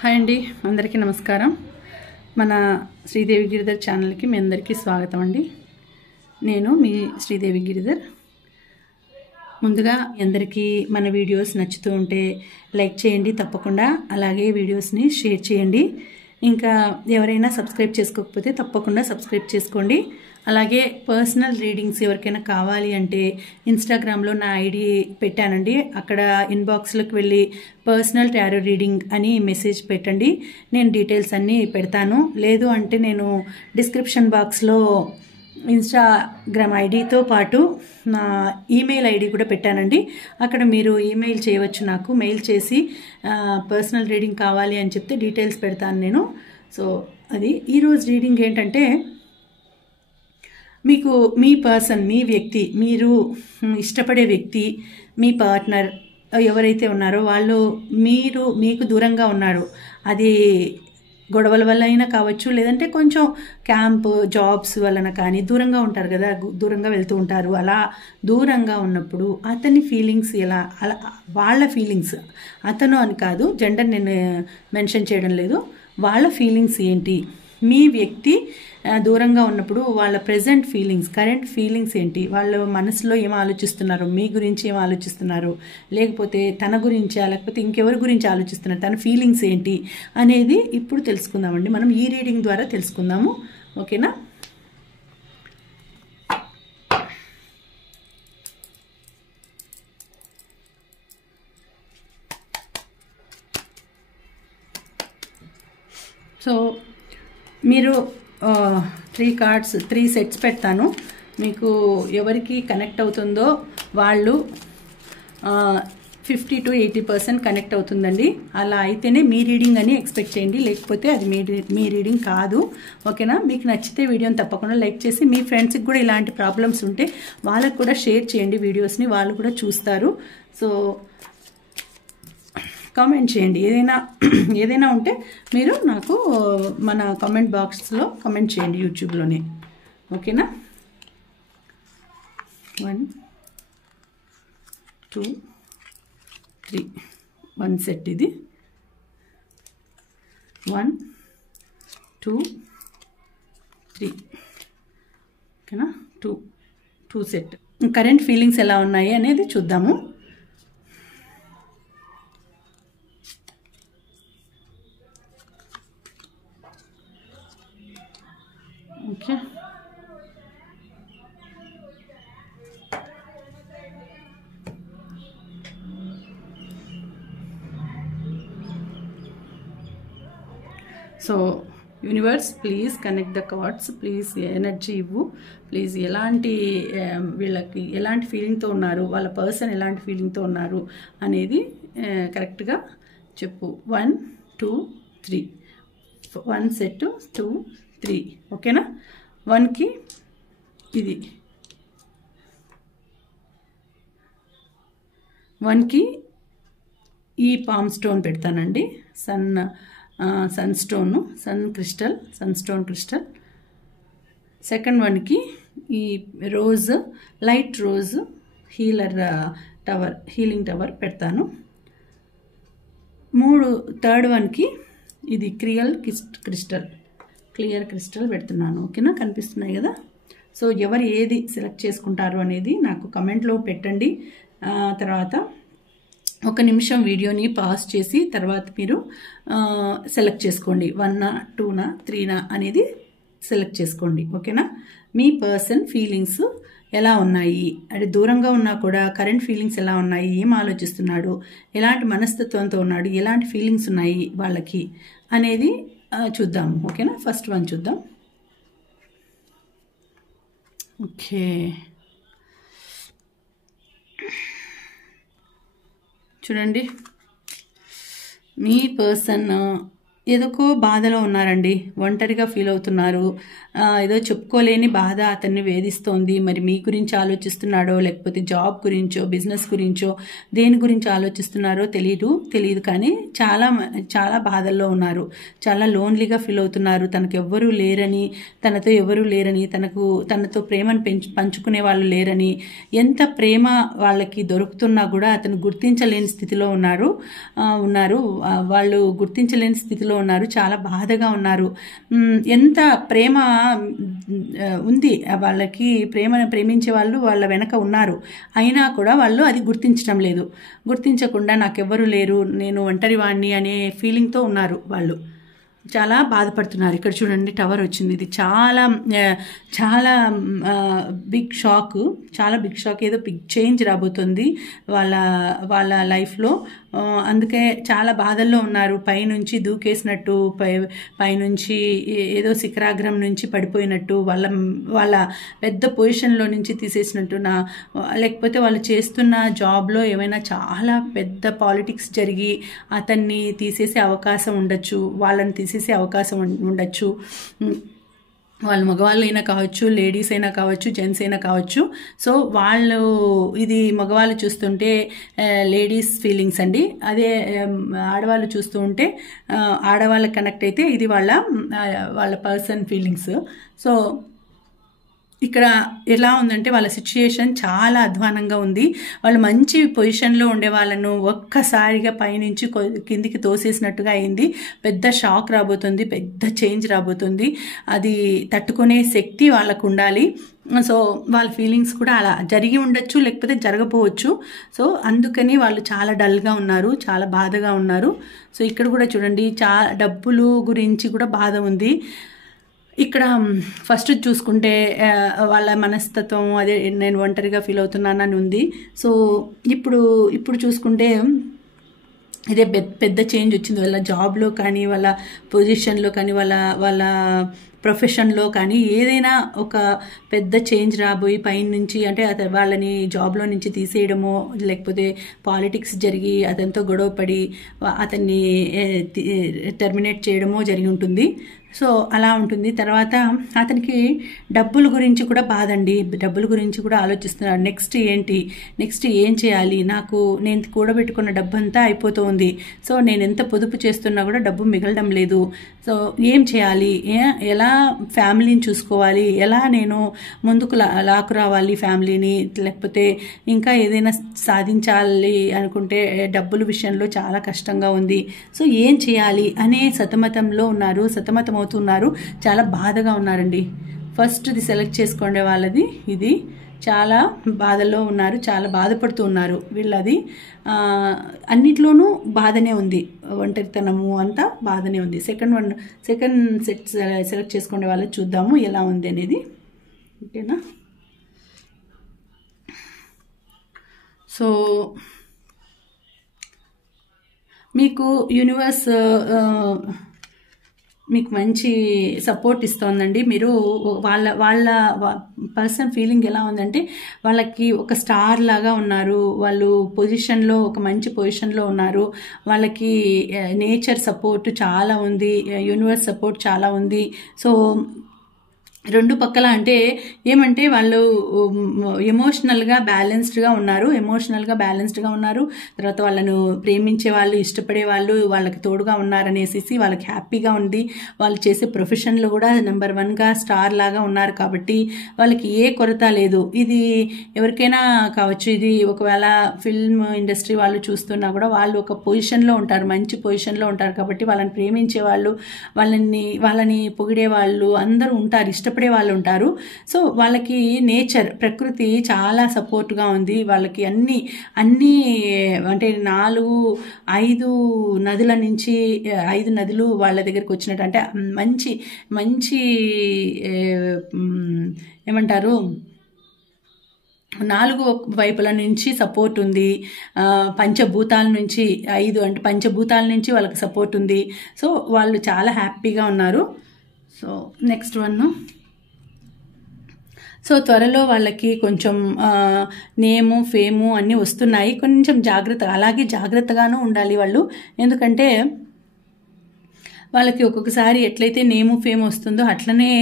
Hi అండి, అందరికీ నమస్కారం. మన శ్రీదేవి గిరిధర్ ఛానల్కి మీ అందరికీ స్వాగతం అండి. నేను మీ శ్రీదేవి గిరిధర్. ముందుగా అందరికీ మన వీడియోస్ నచ్చుతూ ఉంటే లైక్ చేయండి తప్పకుండా, అలాగే వీడియోస్ని షేర్ చేయండి. ఇంకా ఎవరైనా సబ్స్క్రైబ్ చేసుకోకపోతే తప్పకుండా సబ్స్క్రైబ్ చేసుకోండి. అలాగే పర్సనల్ రీడింగ్స్ ఎవరికైనా కావాలి అంటే ఇన్స్టాగ్రామ్లో నా ఐడి పెట్టానండి. అక్కడ ఇన్బాక్స్లోకి వెళ్ళి పర్సనల్ టారో రీడింగ్ అని మెసేజ్ పెట్టండి, నేను డీటెయిల్స్ అన్నీ పెడతాను. లేదు అంటే నేను డిస్క్రిప్షన్ బాక్స్లో ఇన్స్టాగ్రామ్ ఐడితో పాటు నా ఈమెయిల్ ఐడి కూడా పెట్టానండి. అక్కడ మీరు ఈమెయిల్ చేయవచ్చు, నాకు మెయిల్ చేసి పర్సనల్ రీడింగ్ కావాలి అని చెప్తే డీటెయిల్స్ పెడతాను నేను. సో అది ఈరోజు రీడింగ్ ఏంటంటే, మీకు మీ పర్సన్, మీ వ్యక్తి, మీరు ఇష్టపడే వ్యక్తి, మీ పార్ట్నర్ ఎవరైతే ఉన్నారో వాళ్ళు మీకు దూరంగా ఉన్నారు. అది గొడవల వల్ల అయినా కావచ్చు, లేదంటే కొంచెం క్యాంప్ జాబ్స్ వలన కానీ దూరంగా ఉంటారు కదా, దూరంగా వెళ్తూ ఉంటారు. అలా దూరంగా ఉన్నప్పుడు అతని ఫీలింగ్స్ ఎలా, అలా వాళ్ళ ఫీలింగ్స్, అతను అని కాదు, జెండర్ నేను మెన్షన్ చేయడం లేదు, వాళ్ళ ఫీలింగ్స్ ఏంటి, మీ వ్యక్తి దూరంగా ఉన్నప్పుడు వాళ్ళ ప్రెజెంట్ ఫీలింగ్స్, కరెంట్ ఫీలింగ్స్ ఏంటి, వాళ్ళ మనసులో ఏం ఆలోచిస్తున్నారు, మీ గురించి ఏం ఆలోచిస్తున్నారు, లేకపోతే తన గురించా లేకపోతే ఇంకెవరి గురించి ఆలోచిస్తున్నారు, తన ఫీలింగ్స్ ఏంటి అనేది ఇప్పుడు తెలుసుకుందామండి. మనం ఈ రీడింగ్ ద్వారా తెలుసుకుందాము, ఓకేనా? సో మీరు 3 కార్డ్స్ 3 సెట్స్ పెడతాను. మీకు ఎవరికి కనెక్ట్ అవుతుందో వాళ్ళు 50 to 80% కనెక్ట్ అవుతుందండి. అలా అయితేనే మీ రీడింగ్ అని ఎక్స్పెక్ట్ చేయండి, లేకపోతే అది మీ రీడింగ్ కాదు, ఓకేనా? మీకు నచ్చితే వీడియోని తప్పకుండా లైక్ చేసి మీ ఫ్రెండ్స్కి కూడా ఇలాంటి ప్రాబ్లమ్స్ ఉంటే వాళ్ళకు కూడా షేర్ చేయండి వీడియోస్ని, వాళ్ళు కూడా చూస్తారు. సో కామెంట్ చేయండి, ఏదైనా ఉంటే మీరు నాకు మన కామెంట్ బాక్స్లో కామెంట్ చేయండి యూట్యూబ్లోనే, ఓకేనా? 1 2 3 1 సెట్, ఇది 1 2 3, ఓకేనా? 2 సెట్. కరెంట్ ఫీలింగ్స్ ఎలా ఉన్నాయి అనేది చూద్దాము. Okay, so universe please connect the cards, please energy ఇవ్వు, ప్లీజ్ వీళ్ళకి ఎలాంటి ఫీలింగ్తో ఉన్నారు, వాళ్ళ పర్సన్ ఎలాంటి ఫీలింగ్తో ఉన్నారు అనేది కరెక్ట్గా చెప్పు. 1 2 3, 1 సెట్ 2 3, ఓకేనా? 1కి ఇది, 1కి ఈ పామ్ స్టోన్ పెడతానండి, సన్ స్టోన్ క్రిస్టల్. సెకండ్ 1కి ఈ rose, light rose healing tower పెడతాను. థర్డ్ 1కి ఇది క్లియర్ క్రిస్టల్ పెడుతున్నాను, ఓకేనా? కనిపిస్తున్నాయి కదా. సో ఎవరు ఏది సెలెక్ట్ చేసుకుంటారు అనేది నాకు కమెంట్లో పెట్టండి. తర్వాత 1 నిమిషం వీడియోని పాజ్ చేసి తర్వాత మీరు సెలెక్ట్ చేసుకోండి, 1నా 2నా 3నా అనేది సెలెక్ట్ చేసుకోండి, ఓకేనా? మీ పర్సన్ ఫీలింగ్స్ ఎలా ఉన్నాయి, అంటే దూరంగా ఉన్నా కూడా కరెంట్ ఫీలింగ్స్ ఎలా ఉన్నాయి, ఏం ఆలోచిస్తున్నాడు, ఎలాంటి మనస్తత్వంతో ఉన్నాడు, ఎలాంటి ఫీలింగ్స్ ఉన్నాయి వాళ్ళకి అనేది చూద్దాము, ఓకేనా? ఫస్ట్ 1 చూద్దాం. ఓకే, చూడండి, మీ పర్సన్ ఏదోకో బాధలో ఉన్నారండి, ఒంటరిగా ఫీల్ అవుతున్నారు. ఏదో చెప్పుకోలేని బాధ అతన్ని వేధిస్తోంది. మరి మీ గురించి ఆలోచిస్తున్నాడో లేకపోతే జాబ్ గురించో బిజినెస్ గురించో దేని గురించి ఆలోచిస్తున్నారో తెలియదు కానీ చాలా బాధల్లో ఉన్నారు. చాలా లోన్లీగా ఫీల్ అవుతున్నారు. తనకు ఎవ్వరూ లేరని, తనతో ఎవరూ లేరని, తనతో ప్రేమను పంచుకునే వాళ్ళు లేరని, ఎంత ప్రేమ వాళ్ళకి దొరుకుతున్నా కూడా అతను గుర్తించలేని స్థితిలో ఉన్నారు. వాళ్ళు గుర్తించలేని స్థితిలో ఉన్నారు. చాలా బాధగా ఉన్నారు. ఎంత ప్రేమ ఉంది వాళ్ళకి, ప్రేమించే వాళ్ళు వాళ్ళ వెనక ఉన్నారు, అయినా కూడా వాళ్ళు అది గుర్తించడం లేదు. గుర్తించకుండా నాకెవ్వరూ లేరు, నేను ఒంటరి వాణ్ణి అనే ఫీలింగ్తో ఉన్నారు. వాళ్ళు చాలా బాధపడుతున్నారు. ఇక్కడ చూడండి, టవర్ వచ్చింది. ఇది చాలా బిగ్ షాక్, ఏదో బిగ్ చేంజ్ రాబోతుంది వాళ్ళ లైఫ్లో. అందుకే చాలా బాధల్లో ఉన్నారు. పైనుంచి దూకేసినట్టు, పైనుంచి ఏదో శిఖరాగ్రం నుంచి పడిపోయినట్టు, వాళ్ళ పెద్ద పొజిషన్లో నుంచి తీసేసినట్టు, లేకపోతే వాళ్ళు చేస్తున్న జాబ్లో ఏమైనా చాలా పెద్ద పాలిటిక్స్ జరిగి అతన్ని తీసేసే అవకాశం ఉండొచ్చు, వాళ్ళని తీసేసే అవకాశం ఉండొచ్చు. వాళ్ళు మగవాళ్ళు అయినా కావచ్చు, లేడీస్ అయినా కావచ్చు, జెంట్స్ అయినా కావచ్చు. సో ఇది మగవాళ్ళు చూస్తుంటే లేడీస్ ఫీలింగ్స్ అండి, అదే ఆడవాళ్ళు చూస్తూ ఉంటే ఆడవాళ్ళకి కనెక్ట్ అయితే ఇది వాళ్ళ పర్సన్ ఫీలింగ్స్. సో ఇక్కడ ఎలా ఉందంటే వాళ్ళ సిచ్యుయేషన్ చాలా అధ్వానంగా ఉంది. వాళ్ళు మంచి పొజిషన్లో ఉండే వాళ్ళను ఒక్కసారిగా పైనుంచి కిందికి తోసేసినట్టుగా అయింది. పెద్ద షాక్ రాబోతుంది, పెద్ద చేంజ్ రాబోతుంది. అది తట్టుకునే శక్తి వాళ్ళకు ఉండాలి. సో వాళ్ళ ఫీలింగ్స్ కూడా అలా జరిగి ఉండొచ్చు, లేకపోతే జరగపోవచ్చు. సో అందుకని వాళ్ళు చాలా డల్గా ఉన్నారు, చాలా బాధగా ఉన్నారు. సో ఇక్కడ కూడా చూడండి, డబ్బులు గురించి కూడా బాధ ఉంది. ఇక్కడ ఫస్ట్ చూసుకుంటే వాళ్ళ మనస్తత్వం అదే, నేను ఒంటరిగా ఫీల్ అవుతున్నానని ఉంది. సో ఇప్పుడు చూసుకుంటే ఇదే పెద్ద చేంజ్ వచ్చింది వాళ్ళ జాబ్లో కానీ, వాళ్ళ పొజిషన్లో కానీ, వాళ్ళ ప్రొఫెషన్లో కానీ ఏదైనా ఒక పెద్ద చేంజ్ రాబోయి పైనుంచి, అంటే వాళ్ళని జాబ్లో నుంచి తీసేయడమో, లేకపోతే పాలిటిక్స్ జరిగి అతనితో గొడవపడి అతన్ని టెర్మినేట్ చేయడమో జరిగి ఉంటుంది. సో అలా ఉంటుంది. తర్వాత అతనికి డబ్బుల గురించి కూడా బాధ అండి, డబ్బుల గురించి కూడా ఆలోచిస్తున్నాడు. నెక్స్ట్ ఏం చేయాలి, నేను కూడబెట్టుకున్న డబ్బు అంతా అయిపోతుంది. సో నేను ఎంత పొదుపు చేస్తున్నా కూడా డబ్బు మిగలడం లేదు. సో ఏం చేయాలి, ఎలా ఫ్యామిలీని చూసుకోవాలి, ఎలా నేను ముందుకు లాకు రావాలి ఫ్యామిలీని, లేకపోతే ఇంకా ఏదైనా సాధించాలి అనుకుంటే డబ్బుల విషయంలో చాలా కష్టంగా ఉంది. సో ఏం చేయాలి అనే సతమతమవుతున్నారు, చాలా బాధగా ఉన్నారండి. ఫస్ట్ది సెలెక్ట్ చేసుకోండి వాళ్ళది. ఇది చాలా బాధల్లో ఉన్నారు, చాలా బాధపడుతూ ఉన్నారు. వీళ్ళది అన్నిట్లోనూ బాధనే ఉంది, ఒంటరితనము అంతా బాధనే ఉంది. సెకండ్ సెట్ సెలెక్ట్ చేసుకునే వాళ్ళది చూద్దాము ఎలా ఉంది అనేది. ఓకేనా? సో మీకు యూనివర్స్ మీకు మంచి సపోర్ట్ ఇస్తోందండి. మీరు వాళ్ళ పర్సన్ ఫీలింగ్ ఎలా ఉందంటే, వాళ్ళకి ఒక స్టార్ లాగా ఉన్నారు, వాళ్ళు పొజిషన్లో ఒక మంచి పొజిషన్లో ఉన్నారు, వాళ్ళకి నేచర్ సపోర్ట్ చాలా ఉంది, యూనివర్స్ సపోర్ట్ చాలా ఉంది. సో రెండు పక్కల అంటే ఏమంటే వాళ్ళు ఎమోషనల్గా బ్యాలెన్స్డ్గా ఉన్నారు. తర్వాత వాళ్ళను ప్రేమించే వాళ్ళు, ఇష్టపడే వాళ్ళు వాళ్ళకి తోడుగా ఉన్నారనేసి వాళ్ళకి హ్యాపీగా ఉంది. వాళ్ళు చేసే ప్రొఫెషన్లో కూడా నెంబర్ 1గా స్టార్ లాగా ఉన్నారు కాబట్టి వాళ్ళకి ఏ కొరత లేదు. ఇది ఎవరికైనా కావచ్చు. ఇది ఒకవేళ ఫిల్మ్ ఇండస్ట్రీ వాళ్ళు చూస్తున్నా కూడా వాళ్ళు ఒక పొజిషన్లో ఉంటారు, మంచి పొజిషన్లో ఉంటారు కాబట్టి వాళ్ళని ప్రేమించే వాళ్ళు, వాళ్ళని పొగిడే వాళ్ళు అందరూ ఉంటారు, ఇష్టపడే వాళ్ళు ఉంటారు. సో వాళ్ళకి నేచర్, ప్రకృతి చాలా సపోర్ట్గా ఉంది. వాళ్ళకి అన్ని అంటే 4-5 నదుల నుంచి 5 నదులు వాళ్ళ దగ్గరికి వచ్చినట్టు, అంటే మంచి ఏమంటారు, 4 వైపుల నుంచి సపోర్ట్ ఉంది. పంచభూతాల నుంచి 5 అంటే పంచభూతాల నుంచి వాళ్ళకి సపోర్ట్ ఉంది. సో వాళ్ళు చాలా హ్యాపీగా ఉన్నారు. So next one. సో త్వరలో వాళ్ళకి కొంచెం నేము, ఫేము అన్నీ వస్తున్నాయి. కొంచెం అలాగే జాగ్రత్తగానూ ఉండాలి వాళ్ళు. ఎందుకంటే వాళ్ళకి ఒక్కొక్కసారి ఎట్లయితే నేము ఫేమ్ వస్తుందో అట్లనే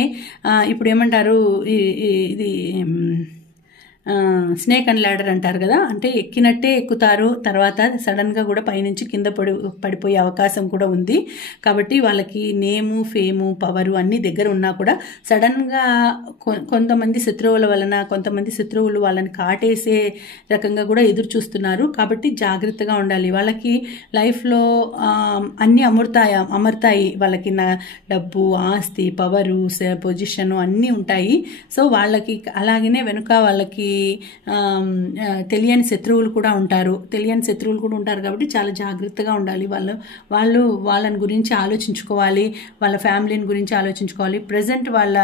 ఇప్పుడు ఏమంటారు ఇది స్నేక్ అండ్ ల్యాడర్ అంటారు కదా, అంటే ఎక్కినట్టే ఎక్కుతారు, తర్వాత సడన్గా కూడా పైనుంచి కింద పడిపోయే అవకాశం కూడా ఉంది. కాబట్టి వాళ్ళకి నేము ఫేము పవరు అన్నీ దగ్గర ఉన్నా కూడా సడన్గా కొంతమంది శత్రువుల వలన కొంతమంది శత్రువులు వాళ్ళని కాటేసే రకంగా కూడా ఎదురు చూస్తున్నారు. కాబట్టి జాగ్రత్తగా ఉండాలి. వాళ్ళకి లైఫ్లో అన్నీ అమర్తాయి. వాళ్ళకి డబ్బు, ఆస్తి, పవరు, పొజిషను అన్నీ ఉంటాయి. సో వాళ్ళకి అలాగనే వెనుక వాళ్ళకి తెలియని శత్రువులు కూడా ఉంటారు. కాబట్టి చాలా జాగ్రత్తగా ఉండాలి. వాళ్ళని గురించి ఆలోచించుకోవాలి, వాళ్ళ ఫ్యామిలీని గురించి ఆలోచించుకోవాలి. ప్రజెంట్ వాళ్ళ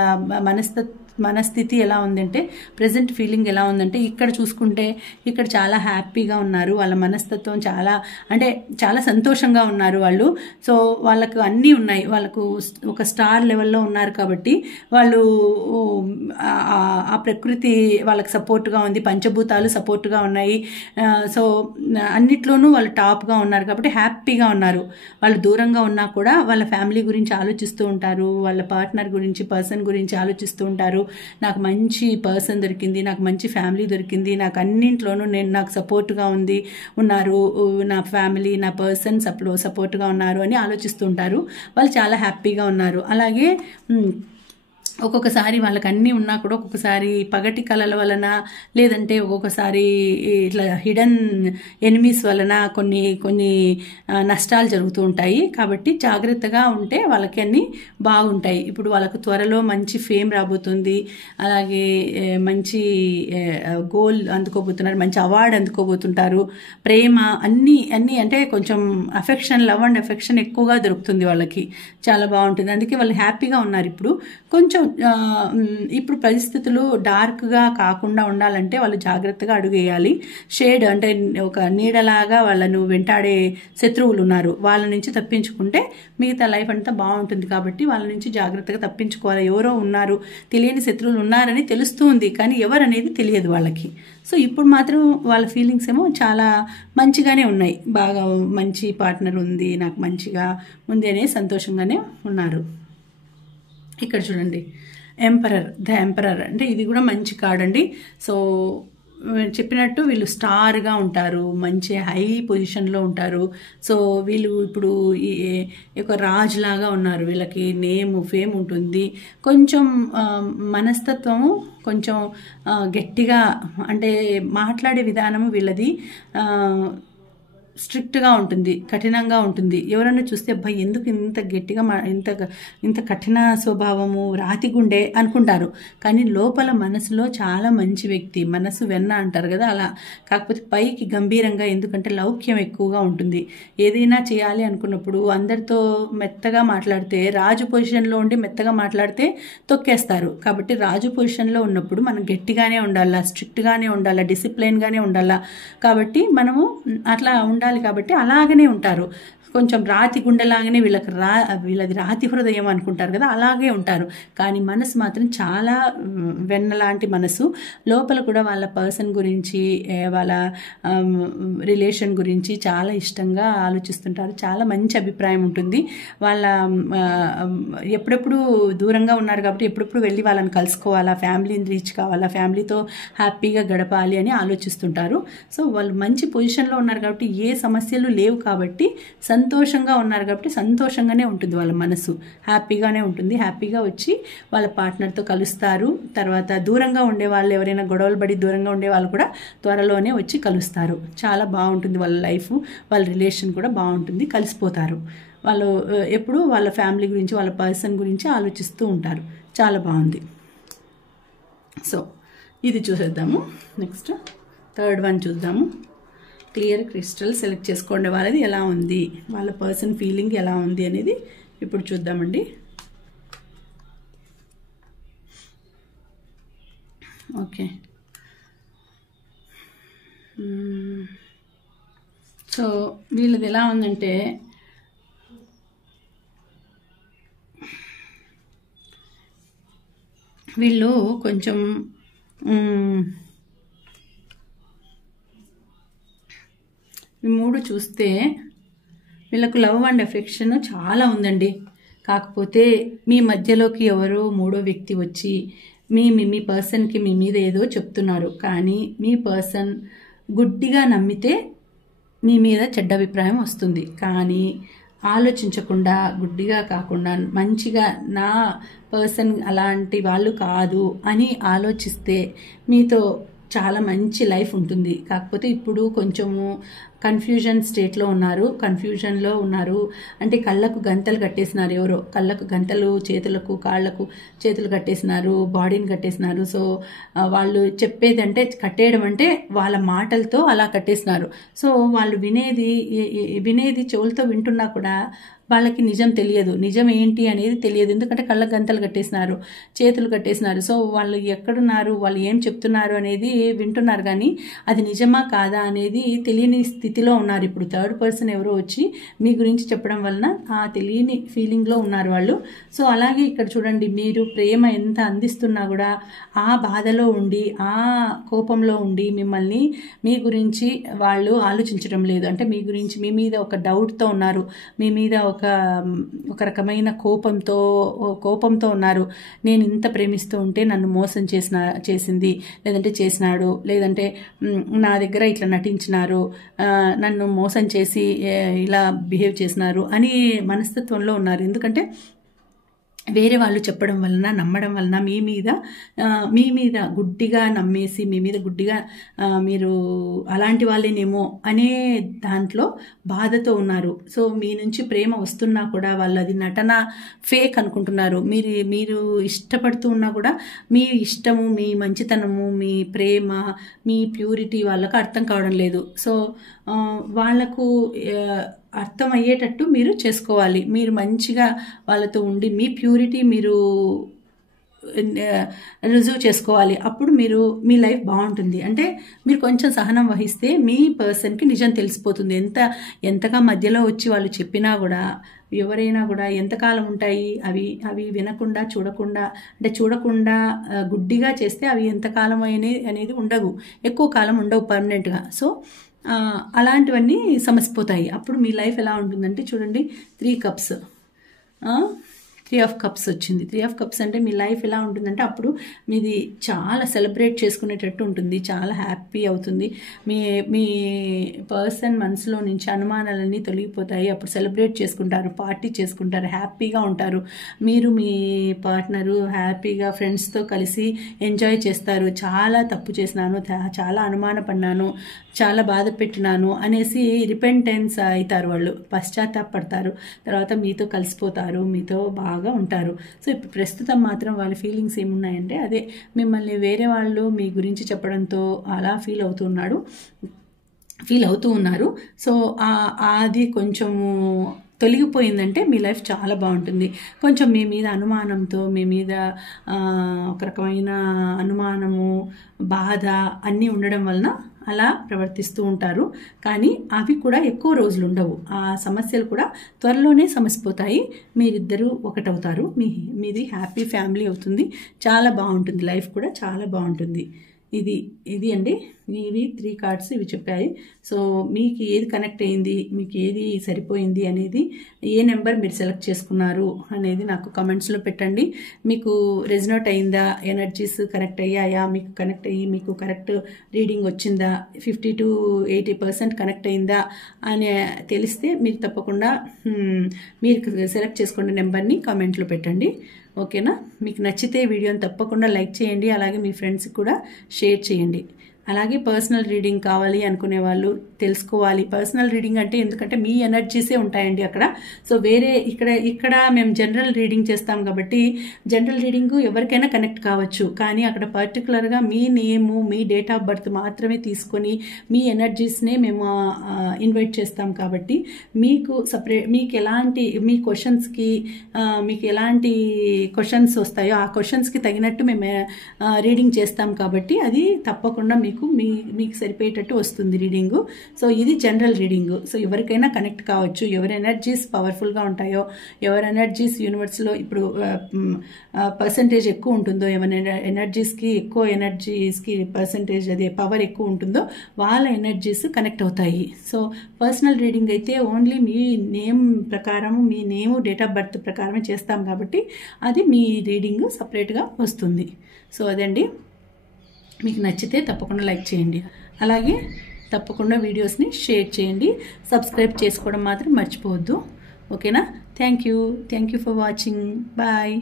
మనస్థితి ఎలా ఉందంటే, ప్రజెంట్ ఫీలింగ్ ఎలా ఉందంటే, ఇక్కడ చూసుకుంటే ఇక్కడ చాలా హ్యాపీగా ఉన్నారు. వాళ్ళ మనస్తత్వం చాలా సంతోషంగా ఉన్నారు వాళ్ళు. సో వాళ్ళకు అన్నీ ఉన్నాయి. వాళ్ళకు ఒక స్టార్ లెవెల్లో ఉన్నారు. కాబట్టి వాళ్ళు ఆ ప్రకృతి వాళ్ళకి సపోర్ట్గా ఉంది, పంచభూతాలు సపోర్ట్గా ఉన్నాయి. సో అన్నిట్లోనూ వాళ్ళు టాప్గా ఉన్నారు. కాబట్టి హ్యాపీగా ఉన్నారు. వాళ్ళు దూరంగా ఉన్నా కూడా వాళ్ళ ఫ్యామిలీ గురించి ఆలోచిస్తూ ఉంటారు, వాళ్ళ పార్ట్నర్ గురించి, పర్సన్ గురించి ఆలోచిస్తూ ఉంటారు. నాకు మంచి పర్సన్ దొరికింది, నాకు మంచి ఫ్యామిలీ దొరికింది, నాకు అన్నింట్లోనూ నాకు సపోర్ట్గా ఉన్నారు, నా ఫ్యామిలీ, నా పర్సన్ సపోర్ట్గా ఉన్నారు అని ఆలోచిస్తుంటారు. వాళ్ళు చాలా హ్యాపీగా ఉన్నారు. అలాగే ఒక్కొక్కసారి వాళ్ళకి అన్నీ ఉన్నా కూడా ఒక్కొక్కసారి పగటి కళల వలన, లేదంటే ఒక్కొక్కసారి ఇట్లా హిడెన్ ఎనిమీస్ వలన కొన్ని నష్టాలు జరుగుతూ ఉంటాయి. కాబట్టి జాగ్రత్తగా ఉంటే వాళ్ళకి అన్నీ బాగుంటాయి. ఇప్పుడు వాళ్ళకు త్వరలో మంచి ఫేమ్ రాబోతుంది. అలాగే మంచి గోల్ అందుకోబోతున్నారు, మంచి అవార్డు అందుకోబోతుంటారు. ప్రేమ అన్నీ అంటే కొంచెం లవ్ అండ్ అఫెక్షన్ ఎక్కువగా దొరుకుతుంది వాళ్ళకి. చాలా బాగుంటుంది. అందుకే వాళ్ళు హ్యాపీగా ఉన్నారు. ఇప్పుడు పరిస్థితులు డార్క్గా కాకుండా ఉండాలంటే వాళ్ళు జాగ్రత్తగా అడుగేయాలి. షేడ్ అంటే ఒక నీడలాగా వాళ్ళను వెంటాడే శత్రువులు ఉన్నారు, వాళ్ళ నుంచి తప్పించుకుంటే మిగతా లైఫ్ అంతా బాగుంటుంది. కాబట్టి వాళ్ళ నుంచి జాగ్రత్తగా తప్పించుకోవాలి. ఎవరో ఉన్నారు, తెలియని శత్రువులు ఉన్నారని తెలుస్తూ ఉంది, కానీ ఎవరనేది తెలియదు వాళ్ళకి. సో ఇప్పుడు మాత్రం వాళ్ళ ఫీలింగ్స్ ఏమో చాలా మంచిగానే ఉన్నాయి. బాగా మంచి పార్ట్నర్ ఉంది, నాకు మంచిగా ఉంది అనే సంతోషంగానే ఉన్నారు. ఇక్కడ చూడండి, ద ఎంపరర్ అంటే ఇది కూడా మంచి కార్డ్ అండి. సో చెప్పినట్టు వీళ్ళు స్టార్గా ఉంటారు, మంచి హై పొజిషన్లో ఉంటారు. సో వీళ్ళు ఇప్పుడు ఒక రాజులాగా ఉన్నారు. వీళ్ళకి నేము ఫేమ్ ఉంటుంది. కొంచెం మనస్తత్వము కొంచెం గట్టిగా, అంటే మాట్లాడే విధానము వీళ్ళది స్ట్రిక్ట్గా ఉంటుంది, కఠినంగా ఉంటుంది. ఎవరైనా చూస్తే అబ్బాయి ఎందుకు ఇంత గట్టిగా ఇంత కఠిన స్వభావము, రాతి గుండె అనుకుంటారు. కానీ లోపల మనసులో చాలా మంచి వ్యక్తి. మనసు వెన్న అంటారు కదా, అలా. కాకపోతే పైకి గంభీరంగా, ఎందుకంటే లౌక్యం ఎక్కువగా ఉంటుంది. ఏదైనా చేయాలి అనుకున్నప్పుడు అందరితో మెత్తగా మాట్లాడితే, రాజు పొజిషన్లో ఉండి మెత్తగా మాట్లాడితే తొక్కేస్తారు. కాబట్టి రాజు పొజిషన్లో ఉన్నప్పుడు మనం గట్టిగానే ఉండాలా, స్ట్రిక్ట్గానే ఉండాలా, డిసిప్లైన్గానే ఉండాలా. కాబట్టి మనము అట్లా ఉండాలి. కాబట్టి అలాగనే ఉంటారు. కొంచెం రాతి గుండెలాగానే వీళ్ళది రాతి హృదయం అనుకుంటారు కదా, అలాగే ఉంటారు. కానీ మనసు మాత్రం చాలా వెన్నలాంటి మనసు. లోపల కూడా వాళ్ళ పర్సన్ గురించి, వాళ్ళ రిలేషన్ గురించి చాలా ఇష్టంగా ఆలోచిస్తుంటారు. చాలా మంచి అభిప్రాయం ఉంటుంది. వాళ్ళ ఎప్పుడెప్పుడు దూరంగా ఉన్నారు కాబట్టి ఎప్పుడెప్పుడు వెళ్ళి వాళ్ళని కలుసుకోవాలా, ఫ్యామిలీని రీచ్ కావాలా, ఫ్యామిలీతో హ్యాపీగా గడపాలి అని ఆలోచిస్తుంటారు. సో వాళ్ళు మంచి పొజిషన్లో ఉన్నారు కాబట్టి ఏ సమస్యలు లేవు. కాబట్టి సంతోషంగా ఉన్నారు కాబట్టి సంతోషంగానే ఉంటుంది వాళ్ళ మనసు, హ్యాపీగానే ఉంటుంది. హ్యాపీగా వచ్చి వాళ్ళ పార్ట్నర్తో కలుస్తారు. తర్వాత దూరంగా ఉండే వాళ్ళు, ఎవరైనా గొడవలు పడి దూరంగా ఉండే వాళ్ళు కూడా త్వరలోనే వచ్చి కలుస్తారు. చాలా బాగుంటుంది వాళ్ళ లైఫ్, వాళ్ళ రిలేషన్ కూడా బాగుంటుంది, కలిసిపోతారు. వాళ్ళు ఎప్పుడు వాళ్ళ ఫ్యామిలీ గురించి, వాళ్ళ పర్సన్ గురించి ఆలోచిస్తూ ఉంటారు. చాలా బాగుంది. సో ఇది చూసేద్దాము. నెక్స్ట్ థర్డ్ వన్ చూద్దాము. క్లియర్ క్రిస్టల్ సెలెక్ట్ చేసుకోండి. వాళ్ళది ఎలా ఉంది, వాళ్ళ పర్సన్ ఫీలింగ్ ఎలా ఉంది అనేది ఇప్పుడు చూద్దామండి. ఓకే, సో వీళ్ళది ఎలా ఉందంటే, వీళ్ళు కొంచెం ఈ మూడు చూస్తే వీళ్ళకు లవ్ అండ్ అఫెక్షన్ చాలా ఉందండి. కాకపోతే మీ మధ్యలోకి ఎవరో మూడో వ్యక్తి వచ్చి మీ పర్సన్కి మీ మీద ఏదో చెప్తున్నారు. కానీ మీ పర్సన్ గుడ్డిగా నమ్మితే మీ మీద చెడ్డ అభిప్రాయం వస్తుంది. కానీ ఆలోచించకుండా, గుడ్డిగా కాకుండా, మంచిగా నా పర్సన్ అలాంటి వాళ్ళు కాదు అని ఆలోచిస్తే మీతో చాలా మంచి లైఫ్ ఉంటుంది. కాకపోతే ఇప్పుడు కొంచెము కన్ఫ్యూజన్లో ఉన్నారు. అంటే కళ్ళకు గంతలు కట్టేసినారు ఎవరో, కళ్ళకు గంతలు, చేతులకు కాళ్ళకు చేతులు కట్టేసినారు, బాడీని కట్టేసినారు. సో వాళ్ళు చెప్పేదంటే కట్టేయడం అంటే వాళ్ళ మాటలతో అలా కట్టేసినారు. సో వాళ్ళు వినేది చెవులతో వింటున్నా కూడా వాళ్ళకి నిజం తెలియదు, నిజం ఏంటి అనేది తెలియదు. ఎందుకంటే కళ్ళ గంతలు కట్టేసినారు, చేతులు కట్టేసినారు. సో వాళ్ళు ఎక్కడున్నారు, వాళ్ళు ఏం చెప్తున్నారు అనేది వింటున్నారు, కానీ అది నిజమా కాదా అనేది తెలియని స్థితిలో ఉన్నారు. ఇప్పుడు థర్డ్ పర్సన్ ఎవరో వచ్చి మీ గురించి చెప్పడం వలన ఆ తెలియని ఫీలింగ్లో ఉన్నారు వాళ్ళు. సో అలాగే ఇక్కడ చూడండి, మీరు ప్రేమ ఎంత అందిస్తున్నా కూడా ఆ బాధలో ఉండి, ఆ కోపంలో ఉండి మిమ్మల్ని, మీ గురించి వాళ్ళు ఆలోచించడం లేదు. అంటే మీ గురించి, మీ మీద ఒక డౌట్తో ఉన్నారు, మీ మీద ఒక రకమైన కోపంతో ఉన్నారు. నేను ఇంత ప్రేమిస్తూ ఉంటే నన్ను మోసం చేసింది, లేదంటే చేసినాడు, లేదంటే నా దగ్గర ఇట్లా నటించినారు, నన్ను మోసం చేసి ఇలా బిహేవ్ చేసినారు అని మనస్తత్వంలో ఉన్నారు. ఎందుకంటే వేరే వాళ్ళు చెప్పడం వలన, నమ్మడం వలన మీ మీద గుడ్డిగా నమ్మేసి, మీ మీద గుడ్డిగా మీరు అలాంటి వాళ్ళేనేమో అనే దాంట్లో బాధతో ఉన్నారు. సో మీ నుంచి ప్రేమ వస్తున్నా కూడా వాళ్ళు అది నటన, ఫేక్ అనుకుంటున్నారు. మీరు ఇష్టపడుతూ ఉన్నా కూడా మీ ఇష్టము, మీ మంచితనము, మీ ప్రేమ, మీ ప్యూరిటీ వాళ్ళకు అర్థం కావడం లేదు. సో వాళ్లకు అర్థమయ్యేటట్టు మీరు చేసుకోవాలి. మీరు మంచిగా వాళ్ళతో ఉండి మీ ప్యూరిటీ మీరు రుజువు చేసుకోవాలి. అప్పుడు మీ లైఫ్ బాగుంటుంది. అంటే మీరు కొంచెం సహనం వహిస్తే మీ పర్సన్కి నిజం తెలిసిపోతుంది. ఎంతగా మధ్యలో వచ్చి వాళ్ళు చెప్పినా కూడా, ఎవరైనా కూడా ఎంతకాలం ఉంటాయి అవి వినకుండా, చూడకుండా గుడ్డిగా చేస్తే అవి ఎంతకాలం అనేది ఉండవు, ఎక్కువ కాలం ఉండవు పర్మనెంట్గా. సో అలాంటివన్నీ సమసిపోతాయి. అప్పుడు మీ లైఫ్ ఎలా ఉంటుందంటే చూడండి, 3 కప్స్, 3 ఆఫ్ కప్స్ వచ్చింది. 3 ఆఫ్ కప్స్ అంటే మీ లైఫ్ ఎలా ఉంటుందంటే అప్పుడు మీది చాలా సెలబ్రేట్ చేసుకునేటట్టు ఉంటుంది, చాలా హ్యాపీ అవుతుంది. మీ పర్సన్ మనసులో నుంచి అనుమానాలన్నీ తొలగిపోతాయి. అప్పుడు సెలబ్రేట్ చేసుకుంటారు, పార్టీ చేసుకుంటారు, హ్యాపీగా ఉంటారు. మీరు మీ పార్ట్నరు హ్యాపీగా ఫ్రెండ్స్తో కలిసి ఎంజాయ్ చేస్తారు. చాలా తప్పు చేసినాను, చాలా అనుమానపడినాను, చాలా బాధ పెట్టినాను అనేసి రిపెంటెన్స్ అవుతారు. వాళ్ళు పశ్చాత్తాపడతారు, తర్వాత మీతో కలిసిపోతారు, మీతో బాగా ఉంటారు. సో ఇప్పుడు ప్రస్తుతం మాత్రం వాళ్ళ ఫీలింగ్స్ ఏమున్నాయంటే అదే మిమ్మల్ని వేరే వాళ్ళు మీ గురించి చెప్పడంతో అలా ఫీల్ అవుతూ ఉన్నారు. సో అది కొంచెము తొలగిపోయిందంటే మీ లైఫ్ చాలా బాగుంటుంది. కొంచెం మీ మీద అనుమానంతో, మీ మీద ఒక రకమైన అనుమానము, బాధ అన్నీ ఉండడం వలన అలా ప్రవర్తిస్తూ ఉంటారు. కానీ అవి కూడా ఎక్కువ రోజులు ఉండవు. ఆ సమస్యలు కూడా త్వరలోనే సమసిపోతాయి. మీరిద్దరూ ఒకటవుతారు. మీది హ్యాపీ ఫ్యామిలీ అవుతుంది. చాలా బాగుంటుంది, లైఫ్ కూడా చాలా బాగుంటుంది. ఇది అండి, ఇవి 3 కార్డ్స్ ఇవి చెప్పాయి. సో మీకు ఏది కనెక్ట్ అయింది, మీకు ఏది సరిపోయింది అనేది, ఏ నెంబర్ మీరు సెలెక్ట్ చేసుకున్నారు అనేది నాకు కమెంట్స్లో పెట్టండి. మీకు రెజొనేట్ అయిందా, ఎనర్జీస్ కనెక్ట్ అయ్యాయా, మీకు కనెక్ట్ అయ్యి మీకు కరెక్ట్ రీడింగ్ వచ్చిందా, 50 to 80% కనెక్ట్ అయిందా అని తెలిస్తే మీరు తప్పకుండా మీరు సెలెక్ట్ చేసుకున్న నెంబర్ని కామెంట్లో పెట్టండి. ఓకేనా? మీకు నచ్చితే వీడియోని తప్పకుండా లైక్ చేయండి, అలాగే మీ ఫ్రెండ్స్కి కూడా షేర్ చేయండి. అలాగే పర్సనల్ రీడింగ్ కావాలి అనుకునే వాళ్ళు తెలుసుకోవాలి. పర్సనల్ రీడింగ్ అంటే ఎందుకంటే మీ ఎనర్జీసే ఉంటాయండి అక్కడ. సో వేరే ఇక్కడ మేము జనరల్ రీడింగ్ చేస్తాం కాబట్టి జనరల్ రీడింగ్ ఎవరికైనా కనెక్ట్ కావచ్చు. కానీ అక్కడ పర్టికులర్గా మీ నేము, మీ డేట్ ఆఫ్ బర్త్ మాత్రమే తీసుకొని మీ ఎనర్జీస్నే మేము ఇన్వైట్ చేస్తాం. కాబట్టి మీకు ఎలాంటి మీ క్వశ్చన్స్కి మీకు ఎలాంటి క్వశ్చన్స్ వస్తాయో ఆ క్వశ్చన్స్కి తగినట్టు మేము రీడింగ్ చేస్తాం. కాబట్టి అది తప్పకుండా మీకు మీకు సరిపోయేటట్టు వస్తుంది రీడింగు. సో ఇది జనరల్ రీడింగు. సో ఎవరికైనా కనెక్ట్ కావచ్చు. ఎవరి ఎనర్జీస్ పవర్ఫుల్గా ఉంటాయో, ఎవరి ఎనర్జీస్ యూనివర్స్లో ఇప్పుడు పర్సంటేజ్ ఎక్కువ ఉంటుందో, ఎవరి ఎనర్జీస్కి పర్సంటేజ్ అదే పవర్ ఎక్కువ ఉంటుందో వాళ్ళ ఎనర్జీస్ కనెక్ట్ అవుతాయి. సో పర్సనల్ రీడింగ్ అయితే ఓన్లీ మీ నేమ్ ప్రకారం, మీ నేమ్ డేట్ ఆఫ్ బర్త్ ప్రకారమే చేస్తాం కాబట్టి అది మీ రీడింగ్ సపరేట్గా వస్తుంది. సో అదండి, మీకు నచ్చితే తప్పకుండా లైక్ చేయండి. అలాగే తప్పకుండా వీడియోస్ని షేర్ చేయండి. సబ్స్క్రైబ్ చేసుకోవడం మాత్రం మర్చిపోవద్దు. ఓకేనా? Thank you for watching. Bye.